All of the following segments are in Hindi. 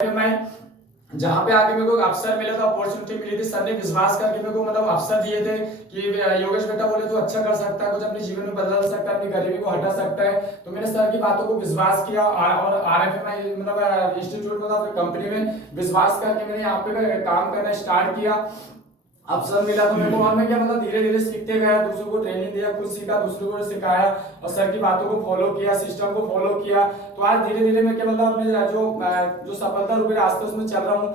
मैं जहाँ पे आके मेरे को अवसर मिला था, अपॉर्चुनिटी मिली थी, सर ने विश्वास करके मेरे को मतलब अवसर दिए थे कि योगेश बेटा बोले तो अच्छा कर सकता है, कुछ अपने जीवन में बदल सकता है, अपनी गरीबी को हटा सकता है। तो मैंने सर की बातों को विश्वास किया और आरएफएमआई मतलब इंस्टीट्यूट मतलब कंपनी में विश्वास करके मैंने यहाँ पे काम करना स्टार्ट किया। अवसर मिला तो मेरे को, और मैं क्या मतलब धीरे धीरे सीखते गया, दूसरों को ट्रेनिंग दिया, खुद सीखा, दूसरों को सिखाया और सर की बातों को फॉलो किया, सिस्टम को फॉलो किया। तो आज धीरे धीरे मैं क्या मतलब अपने जो सफलता रूपी रास्ते उसमें चल रहा हूँ,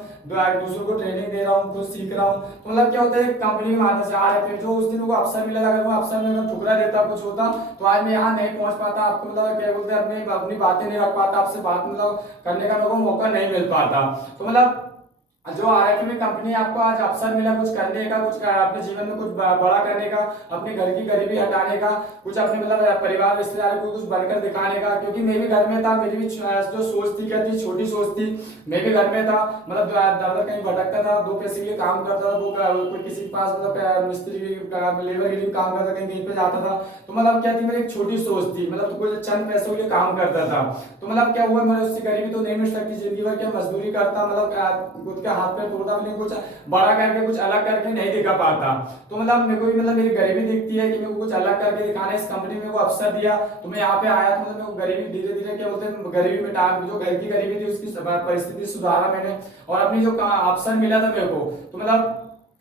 दूसरों को ट्रेनिंग दे रहा हूँ, खुद सीख रहा हूँ। तो मतलब क्या होता है, कंपनी के माध्यम से आज जो उस दिन को अवसर मिला, अगर वो अवसर में ठुकरा देता कुछ होता तो आज मैं यहाँ नहीं पहुंच पाता। आपको मतलब क्या बोलते हैं, अपनी बातें नहीं रख पाता, आपसे बात मतलब करने का मेरे को मौका नहीं मिल पाता। तो मतलब जो आरएफएमआई कंपनी आपको आज अवसर मिला कुछ करने का, कुछ अपने जीवन में कुछ बड़ा करने का, अपने घर की गरीबी हटाने का, कुछ अपने मतलब परिवार रिश्तेदार को कुछ बनकर दिखाने का। क्योंकि मैं भी घर में था, मेरी भी जो सोच थी क्या थी, छोटी सोच थी। मैं भी घर में था, मतलब दादा कहीं भटकता था, दो पैसे के लिए काम करता था, कोई किसी के पास मतलब मिस्त्री लेबर के लिए काम करता, कहीं कहीं पे जाता था। तो मतलब क्या थी, मेरी एक छोटी सोच थी, मतलब कोई चंद पैसों के लिए काम करता था। तो मतलब क्या हुआ, मैंने उससे गरीबी तो नहीं मिट सकती, जिंदगी भर क्या मजदूरी करता, मतलब खुद का हाथ पैर तोड़ता, लेकिन कुछ बड़ा करके कुछ अलग करके नहीं दिखा पाता। तो मतलब मेरे को भी मतलब मेरी गरीबी दिखती है कि मेरे को कुछ अलग करके दिखाना है। इस कंपनी में को अवसर दिया तो मैं यहाँ पे आया, तो मतलब मेरे को गरीबी धीरे धीरे क्या बोलते हैं, गरीबी मिटा, जो घर की गरीबी थी उसकी परिस्थिति सुधारा मैंने, और अपनी जो अवसर मिला था मेरे को, तो मतलब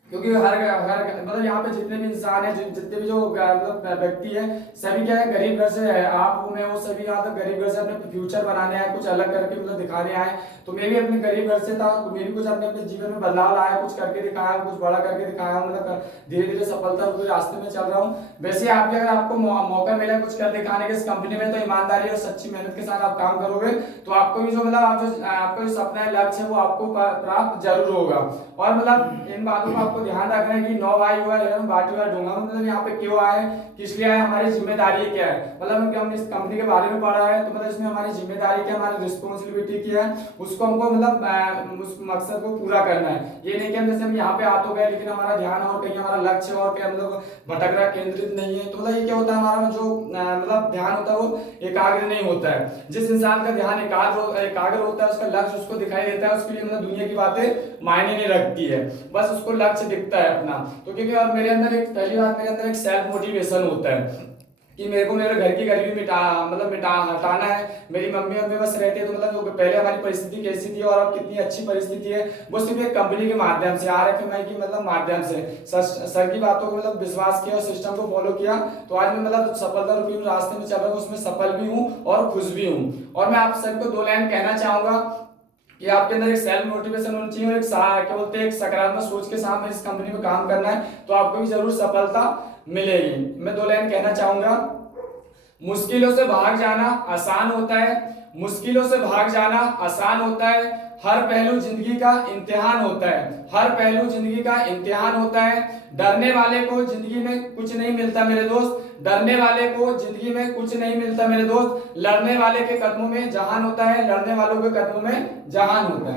क्योंकि हर हर मतलब यहाँ पे जितने भी इंसान है, जितने भी जो मतलब व्यक्ति है, सभी क्या है, गरीब घर से है। आप वो मैं वो सभी यहाँ तक गरीब घर से अपने फ्यूचर बनाने आए, कुछ अलग करके मतलब दिखाने आए। तो मैं भी अपने गरीब घर से था, तो मैं भी कुछ अपने अपने जीवन में बदलाव लाया, कुछ करके दिखाया, कुछ बड़ा करके दिखाया, मतलब धीरे धीरे सफलता के रास्ते में चल रहा हूँ। वैसे आप भी अगर आपको मौका मिला कुछ कर दिखाने के इस कंपनी में, तो ईमानदारी और सच्ची मेहनत के साथ आप काम करोगे तो आपको भी जो मतलब आप जो आपका जो सपना है, लक्ष्य है, वो आपको प्राप्त जरूर होगा। और मतलब इन बातों को आपको ध्यान रखना है कि नौ भाई हुआ बाटी हुआ ढूंगा, मतलब यहाँ पे क्यों आए, किस लिए आए, हमारी जिम्मेदारी क्या है। मतलब हम इस कंपनी के बारे में पढ़ा है, तो मतलब इसमें हमारी जिम्मेदारी क्या, हमारी रिस्पॉन्सिबिलिटी क्या है, उसको हमको मतलब उस मकसद को पूरा करना है। ये नहीं कि हम जैसे हम यहाँ पे आ तो गए, लेकिन हमारा ध्यान और कहीं, हमारा लक्ष्य और क्या मतलब भटक रहा, केंद्रित नहीं है। तो मतलब ये क्या होता है, हमारा जो मतलब ध्यान होता है वो एकाग्र नहीं होता है। जिस इंसान का ध्यान एकाग्र होता है, उसका लक्ष्य उसको दिखाई देता है, उसके लिए मतलब दुनिया की बातें मायने नहीं रखती है, बस उसको लक्ष्य दिखता है अपना। तो क्योंकि और मेरे अंदर एक पहली बात, मेरे अंदर एक सेल्फ मोटिवेशन होता है कि मेरे को मेरे घर की गरीबी हटाना है। मेरी मम्मी और मैं बस रहते हैं, तो मतलब पहले हमारी परिस्थिति कैसी थी और अब कितनी अच्छी परिस्थिति है, वो सिर्फ एक कंपनी के माध्यम से, आरएफएमआई की मतलब माध्यम से सर की बातों को मतलब विश्वास किया और सिस्टम को फॉलो किया। तो आज मैं मतलब सफलता रूपी रास्ते में चल रहा हूँ, उसमें सफल भी हूँ और खुश भी हूँ। और मैं आप सबको दो लाइन कहना चाहूंगा कि आपके अंदर एक सेल्फ मोटिवेशन होनी चाहिए और एक क्या बोलते हैं, एक सकारात्मक सोच के साथ में इस कंपनी में काम करना है, तो आपको भी जरूर सफलता मिलेगी। मैं दो लाइन कहना चाहूंगा, मुश्किलों से भाग जाना आसान होता है, मुश्किलों से भाग जाना आसान होता है, हर पहलू जिंदगी का इम्तिहान होता है, हर पहलू जिंदगी का इम्तिहान होता है। डरने वाले को जिंदगी में कुछ नहीं मिलता मेरे दोस्त, डरने वाले को जिंदगी में कुछ नहीं मिलता मेरे दोस्त, लड़ने वाले के कदमों में जहान होता है, लड़ने वालों के कदमों में जहान होता है।